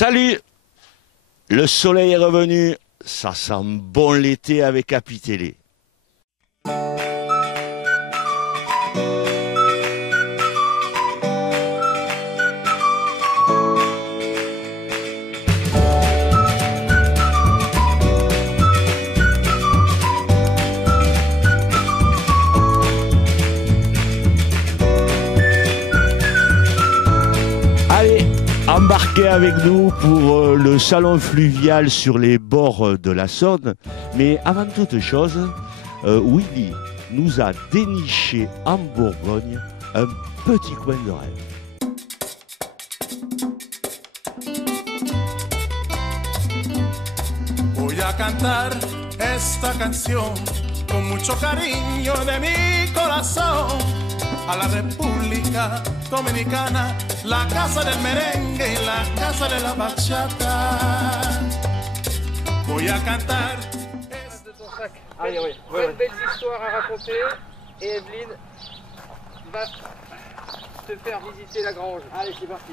Salut! Le soleil est revenu, ça sent bon l'été avec Happy Télé. Allez, embarquez avec nous pour le salon fluvial sur les bords de la Saône. Mais avant toute chose, Willy nous a déniché en Bourgogne un petit coin de rêve. Voy a cantar esta canción con mucho cariño de mi corazón a la República Dominicana, la casa del merengue y la casa de la bachata. Voy a cantar. De ton sac. Allez, oui. Plein de belles histoires à raconter et Evelyne va te faire visiter la grange. Allez, c'est parti.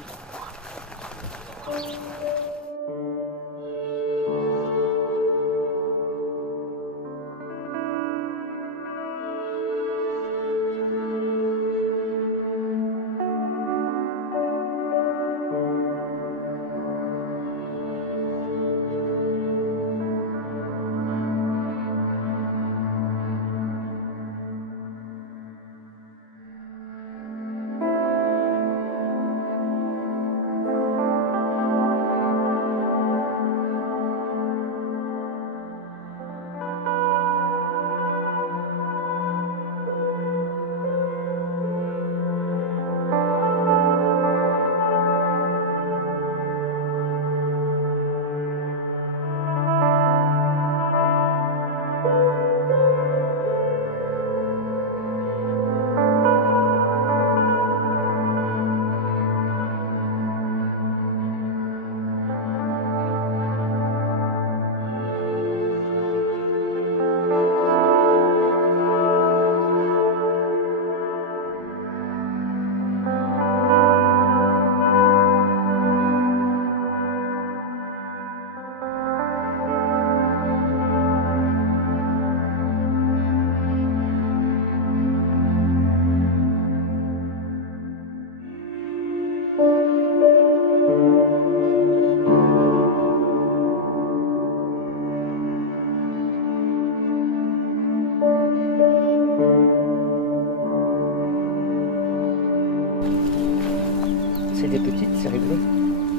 C'est des petites, c'est rigolo.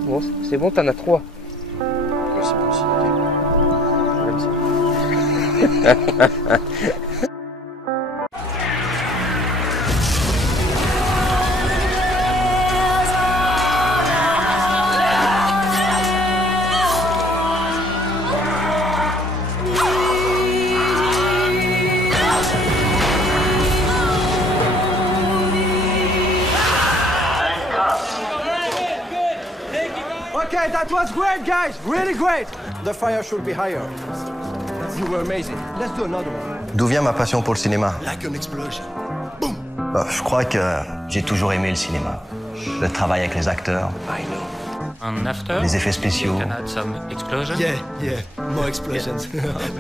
Bon, c'est bon, t'en as 3. Ouais, c'est bon, c'est Okay, that was great, guys. Really great. The fire should be higher. You were amazing. Let's do another one. D'où vient ma passion pour le cinéma? Like an explosion. Je crois que j'ai toujours aimé le cinéma. Le travail avec les acteurs, And after, les effets spéciaux. you can add some explosion. Yeah, more explosions.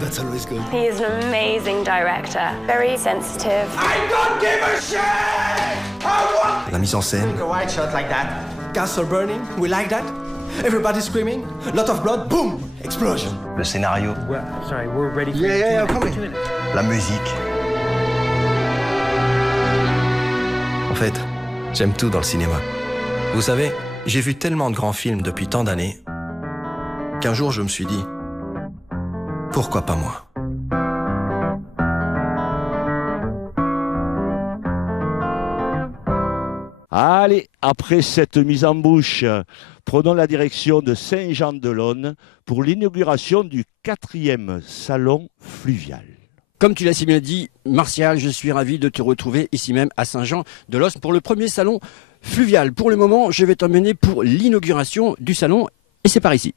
That's always good. He is an amazing director, very sensitive. I don't give a shit. I want La mise en scène, a white shot like that. Castle burning. We like that. Everybody screaming. Lot of blood. Boom. Explosion. le scénario, Sorry, we're ready for Yeah, coming. la musique. En fait, j'aime tout dans le cinéma. Vous savez, j'ai vu tellement de grands films depuis tant d'années qu'un jour je me suis dit, pourquoi pas moi? Allez, après cette mise en bouche, prenons la direction de Saint-Jean-de-Losne pour l'inauguration du 4e salon fluvial. Comme tu l'as si bien dit, Martial, je suis ravi de te retrouver ici même à Saint-Jean-de-Losne pour le premier salon fluvial. Pour le moment, je vais t'emmener pour l'inauguration du salon et c'est par ici.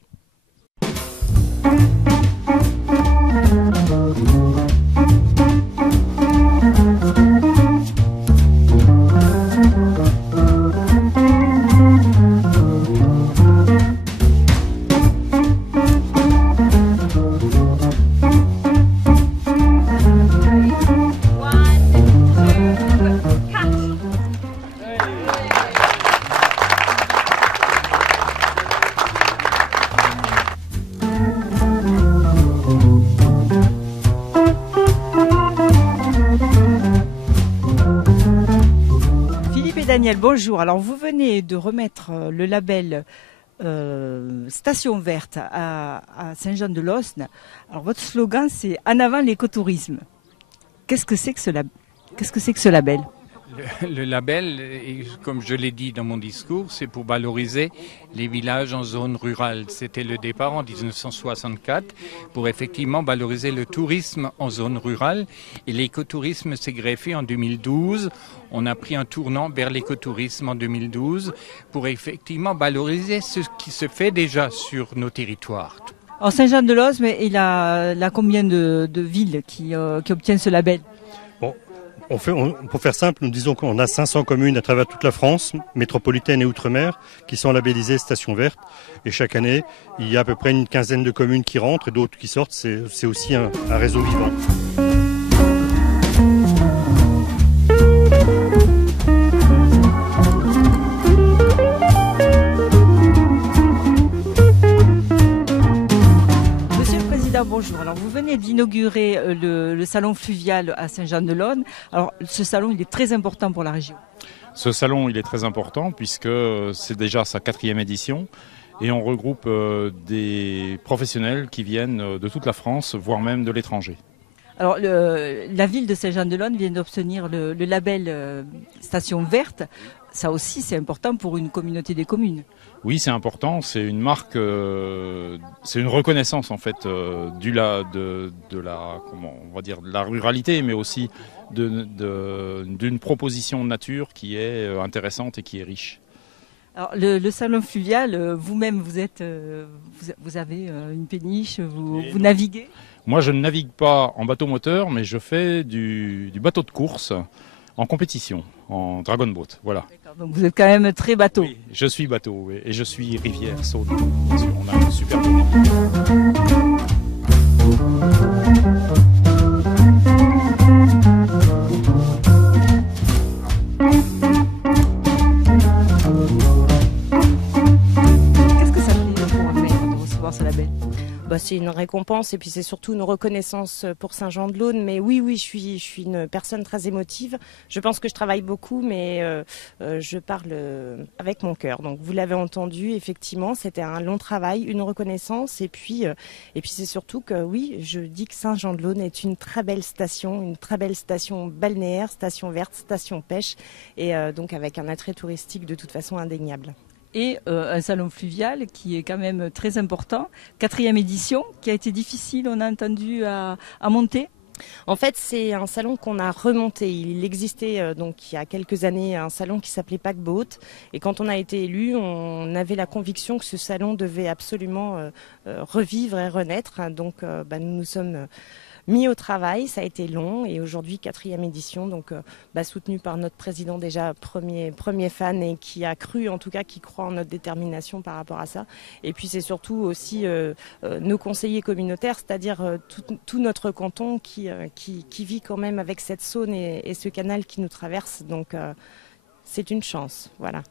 Daniel, bonjour. Alors vous venez de remettre le label Station Verte à Saint-Jean-de-Losne. Alors votre slogan c'est « En avant l'écotourisme ». Qu'est-ce que c'est que ce label ? Le label, comme je l'ai dit dans mon discours, c'est pour valoriser les villages en zone rurale. C'était le départ en 1964 pour effectivement valoriser le tourisme en zone rurale. Et l'écotourisme s'est greffé en 2012. On a pris un tournant vers l'écotourisme en 2012 pour effectivement valoriser ce qui se fait déjà sur nos territoires. En Saint-Jean-de-Losne, il a combien de villes qui obtiennent ce label ? Bon, pour faire simple, nous disons qu'on a 500 communes à travers toute la France, métropolitaine et outre-mer, qui sont labellisées Station Verte. Et chaque année, il y a à peu près une quinzaine de communes qui rentrent et d'autres qui sortent. C'est aussi un réseau vivant. Bonjour, alors vous venez d'inaugurer le salon fluvial à Saint-Jean-de-Losne. Alors ce salon il est très important pour la région. Ce salon il est très important puisque c'est déjà sa 4e édition et on regroupe des professionnels qui viennent de toute la France, voire même de l'étranger. Alors la ville de Saint-Jean-de-Losne vient d'obtenir le label Station Verte. Ça aussi c'est important pour une communauté des communes. Oui, c'est important. C'est une marque, c'est une reconnaissance en fait de la ruralité, mais aussi d'une proposition de nature qui est intéressante et qui est riche. Alors le salon fluvial, vous-même vous avez une péniche, vous naviguez ? Moi, je ne navigue pas en bateau moteur, mais je fais du bateau de course en compétition, en dragon boat. Voilà. Donc vous êtes quand même très bateau. Oui, je suis bateau et je suis rivière, Saône. Bien sûr, on a un super beau. Qu'est-ce que ça fait pour un maire de recevoir ce label ? C'est une récompense et puis c'est surtout une reconnaissance pour Saint-Jean-de-Losne. Mais oui, je suis une personne très émotive. Je pense que je travaille beaucoup, mais je parle avec mon cœur. Donc vous l'avez entendu, effectivement, c'était un long travail, une reconnaissance. Et puis c'est surtout que oui, je dis que Saint-Jean-de-Losne est une très belle station balnéaire, station verte, station pêche, et donc avec un attrait touristique de toute façon indéniable. Et un salon fluvial qui est quand même très important. 4e édition, qui a été difficile, on a entendu, à monter. En fait, c'est un salon qu'on a remonté. Il existait donc il y a quelques années un salon qui s'appelait Paquebot. Et quand on a été élu, on avait la conviction que ce salon devait absolument revivre et renaître. Donc nous nous sommes mis au travail, ça a été long et aujourd'hui 4e édition, donc soutenu par notre président déjà premier fan et qui a cru, en tout cas qui croit en notre détermination par rapport à ça. Et puis c'est surtout aussi nos conseillers communautaires, c'est-à-dire tout notre canton qui vit quand même avec cette Saône et ce canal qui nous traverse, donc c'est une chance, voilà.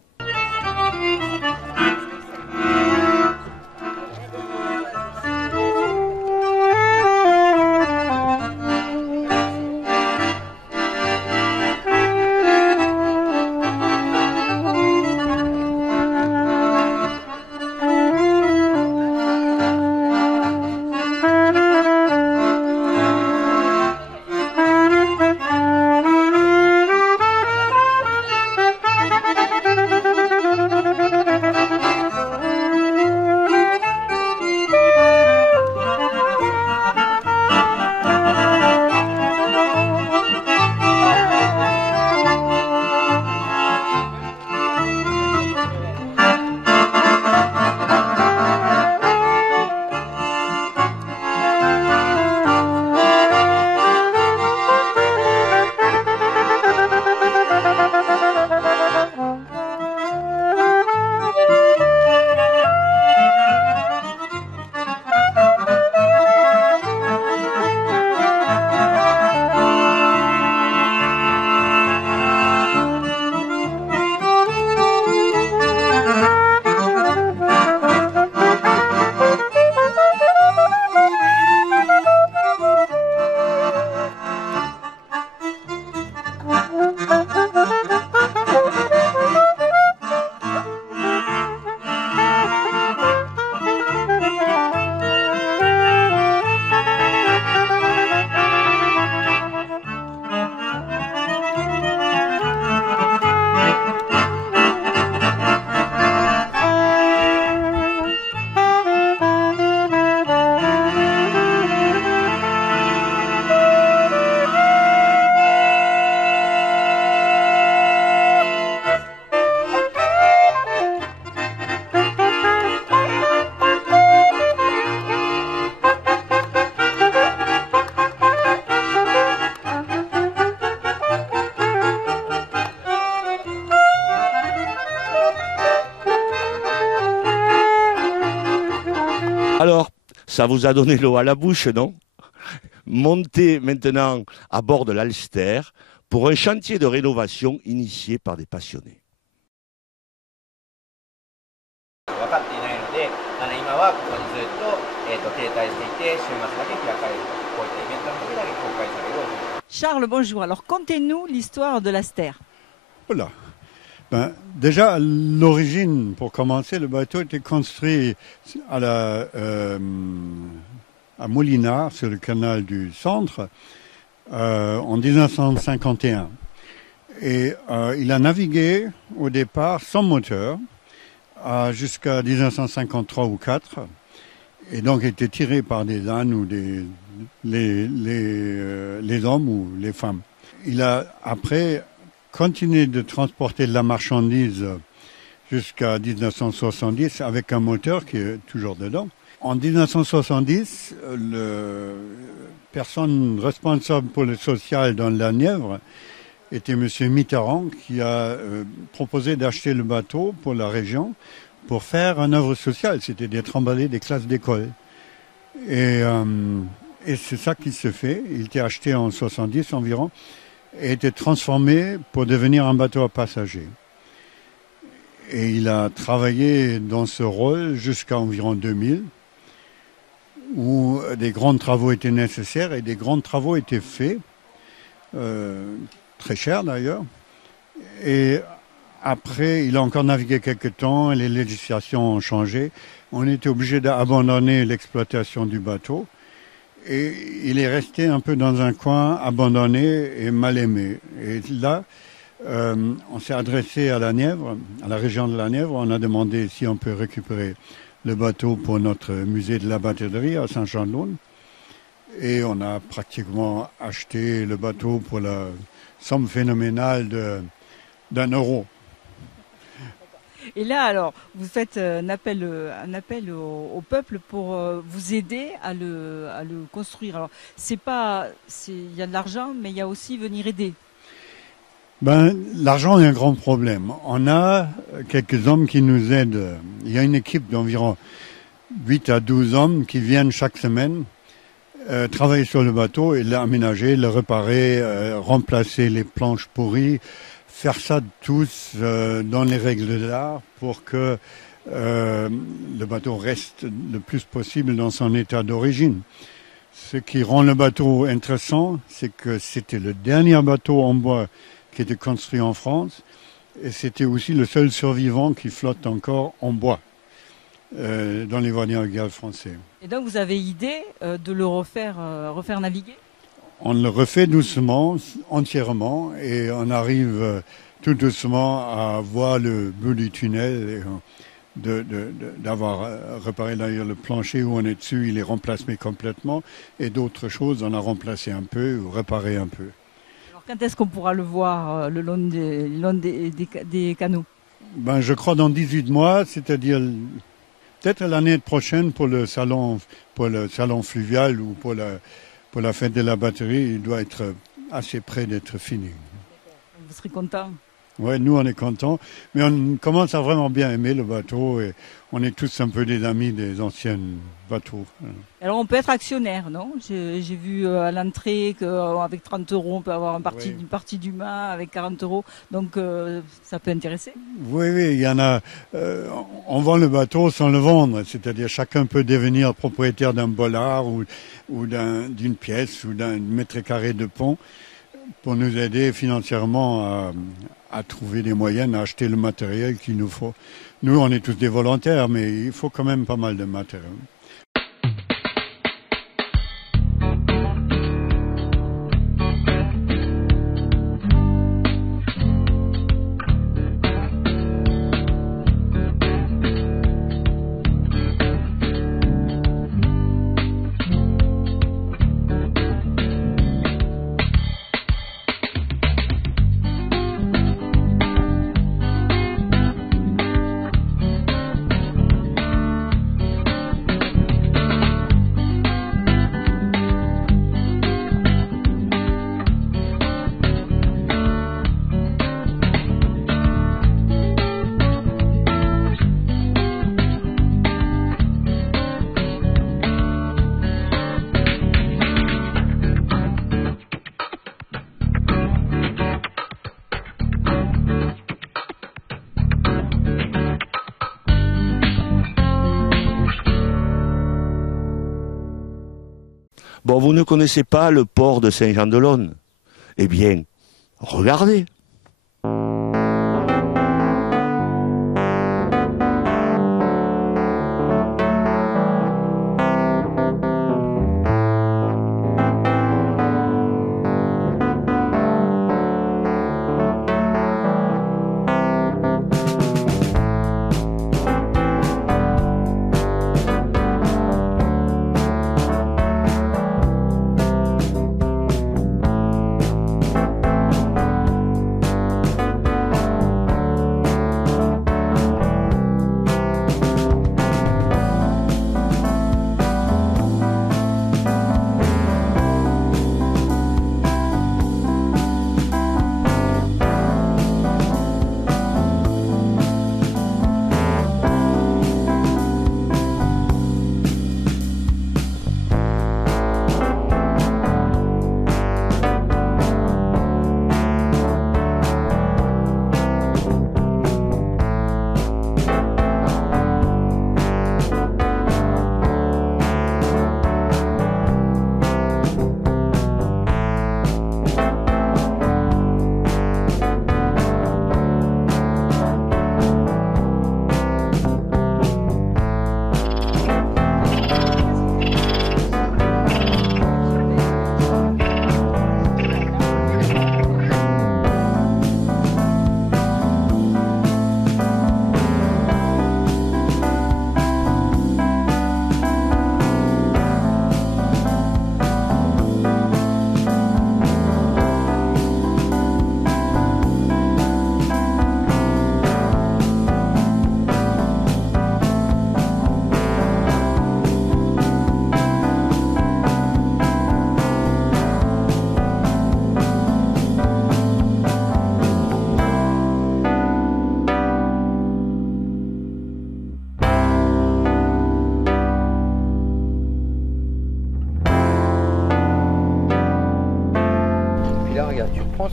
Alors, ça vous a donné l'eau à la bouche, non? Montez maintenant à bord de l'Alster pour un chantier de rénovation initié par des passionnés. 分かっていないので、今はここにずっと、停滞していて、週末だけ開かれると、こういったイベントの時だけ公開される。Charles, bonjour. Alors, contez-nous l'histoire de l'Alster. Voilà. Ben, déjà, l'origine, pour commencer, le bateau était construit à Moulinard, sur le canal du Centre, en 1951. Et il a navigué au départ sans moteur jusqu'à 1953 ou 4. Et donc, il était tiré par des ânes ou les hommes ou les femmes. Il a après continué de transporter de la marchandise jusqu'à 1970 avec un moteur qui est toujours dedans. En 1970, la personne responsable pour le social dans la Nièvre était M. Mitterrand qui a proposé d'acheter le bateau pour la région pour faire une œuvre sociale, c'était de trimballer des classes d'école. Et c'est ça qui se fait. Il était acheté en 70 environ et était transformé pour devenir un bateau à passagers. Et il a travaillé dans ce rôle jusqu'à environ 2000, où des grands travaux étaient nécessaires et des grands travaux étaient faits, très chers d'ailleurs. Et après, il a encore navigué quelques temps, les législations ont changé. On était obligé d'abandonner l'exploitation du bateau. Et il est resté un peu dans un coin abandonné et mal aimé. Et là, on s'est adressé à la Nièvre, à la région de la Nièvre. On a demandé si on peut récupérer le bateau pour notre musée de la batterie à Saint-Jean-de-Laune. Et on a pratiquement acheté le bateau pour la somme phénoménale d'1 euro. Et là, alors, vous faites un appel au peuple pour vous aider à le construire. Alors, il y a de l'argent, mais il y a aussi venir aider. Ben, l'argent est un grand problème. On a quelques hommes qui nous aident. Il y a une équipe d'environ 8 à 12 hommes qui viennent chaque semaine travailler sur le bateau et l'aménager, le réparer, remplacer les planches pourries, faire ça tous dans les règles de l'art pour que le bateau reste le plus possible dans son état d'origine. Ce qui rend le bateau intéressant, c'est que c'était le dernier bateau en bois qui était construit en France et c'était aussi le seul survivant qui flotte encore en bois dans les voies navigales français. Et donc vous avez idée de le refaire naviguer ? On le refait doucement, entièrement, et on arrive tout doucement à voir le bout du tunnel, d'avoir réparé d'ailleurs le plancher où on est dessus, il est remplacé complètement, et d'autres choses, on a remplacé un peu ou réparé un peu. Alors quand est-ce qu'on pourra le voir le long des canaux ? Ben, je crois dans 18 mois, c'est-à-dire peut-être l'année prochaine pour le salon fluvial ou pour la fête de la batterie, il doit être assez près d'être fini. Vous serez content ? Oui, nous on est contents, mais on commence à vraiment bien aimer le bateau et on est tous un peu des amis des anciens bateaux. Alors on peut être actionnaire, non ? J'ai vu à l'entrée qu'avec 30 euros on peut avoir une partie du mât avec 40 euros, donc ça peut intéresser ? Oui, il y en a. On vend le bateau sans le vendre, c'est-à-dire chacun peut devenir propriétaire d'un bollard ou d'une pièce ou d'un mètre carré de pont pour nous aider financièrement à trouver des moyens, à acheter le matériel qu'il nous faut. Nous, on est tous des volontaires, mais il faut quand même pas mal de matériel. Bon, vous ne connaissez pas le port de Saint-Jean-de-Laune? Eh bien, regardez.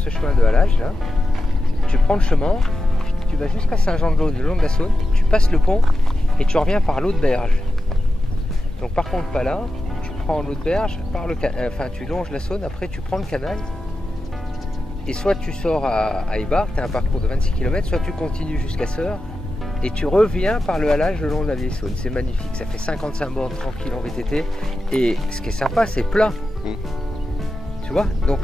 Ce chemin de halage là, tu prends le chemin, tu vas jusqu'à Saint-Jean-de-Laune, le long de la Saône, tu passes le pont et tu reviens par l'autre berge. Donc par contre pas là, tu prends l'autre berge, tu longes la Saône, après tu prends le canal et soit tu sors à Ibar, tu as un parcours de 26 km, soit tu continues jusqu'à Sœurs et tu reviens par le halage le long de la vieille Saône. C'est magnifique, ça fait 55 bornes tranquilles en VTT et ce qui est sympa c'est plat. Tu vois, donc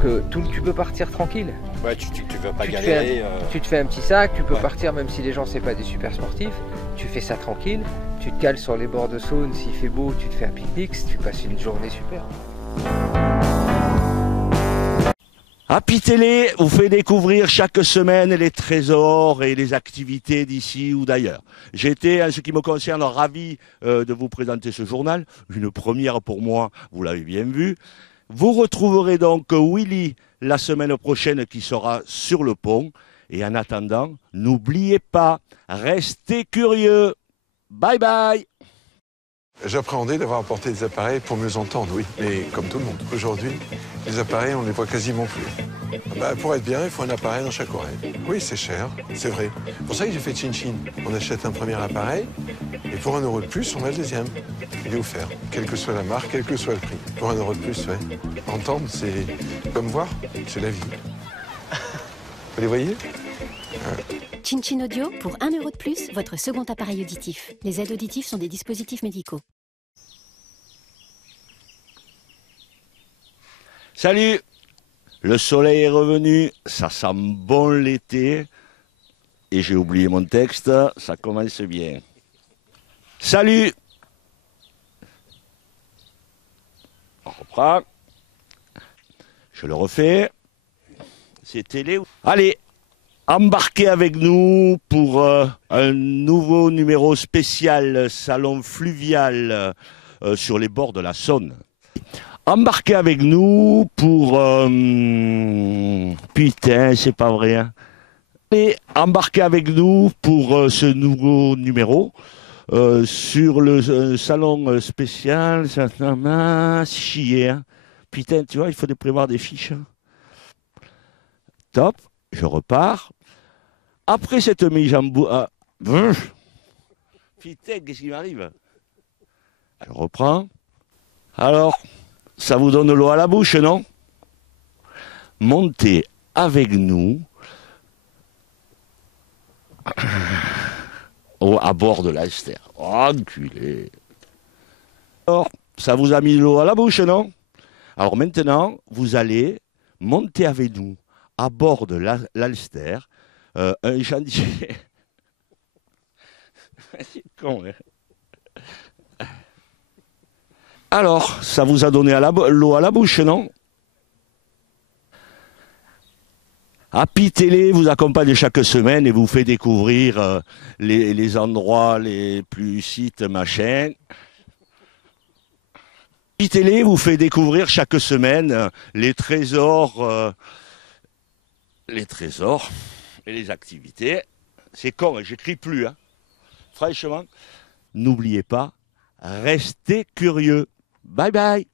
tu peux partir tranquille. Ouais, tu veux pas galérer. Tu te fais un petit sac, tu peux partir même si les gens c'est pas des super sportifs. Tu fais ça tranquille, tu te cales sur les bords de Saône, s'il fait beau, tu te fais un pique-nique, tu passes une journée super. Happy Télé vous fait découvrir chaque semaine les trésors et les activités d'ici ou d'ailleurs. J'ai été, en ce qui me concerne, ravi de vous présenter ce journal. Une première pour moi, vous l'avez bien vu. Vous retrouverez donc Willy la semaine prochaine qui sera sur le pont. Et en attendant, n'oubliez pas, restez curieux. Bye bye. J'appréhendais d'avoir apporté des appareils pour mieux entendre, oui. Mais comme tout le monde, aujourd'hui, les appareils, on ne les voit quasiment plus. Pour être bien, il faut un appareil dans chaque oreille. Oui, c'est cher, c'est vrai. C'est pour ça que j'ai fait Chin-Chin. On achète un premier appareil, et pour 1 € de plus, on a le deuxième. Il est offert, quelle que soit la marque, quel que soit le prix. Pour 1 € de plus, ouais. Entendre, c'est comme voir, c'est la vie. Vous les voyez? Chin-Chin Audio, pour 1 € de plus, votre second appareil auditif. Les aides auditives sont des dispositifs médicaux. Salut! Le soleil est revenu, ça sent bon l'été. Et j'ai oublié mon texte, ça commence bien. Salut! On reprend. Je le refais. C'était les... Allez! Embarquez avec nous pour un nouveau numéro spécial salon fluvial sur les bords de la Saône. Embarquez avec nous pour... Putain, c'est pas vrai. Hein. Et embarquez avec nous pour ce nouveau numéro sur le salon spécial. Ça m'a chier. Hein. Putain, tu vois, il faut prévoir des fiches. Hein. Top, je repars. Après cette mise en bouche... Putain, qu'est-ce qui m'arrive? Je reprends. Alors, Ça vous donne l'eau à la bouche, non? Montez avec nous à bord de l'Alster. Oh, enculé. Alors, ça vous a mis l'eau à la bouche, non? Alors maintenant, vous allez monter avec nous à bord de l'Alster, un chantier. C'est con, hein? Alors, ça vous a donné l'eau à la bouche, non? Happy Télé vous accompagne chaque semaine et vous fait découvrir les endroits les plus sites, machin. Happy Télé vous fait découvrir chaque semaine les trésors et les activités. C'est con, j'écris plus, hein. Franchement, n'oubliez pas, restez curieux. Bye bye.